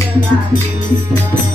Krishna, you.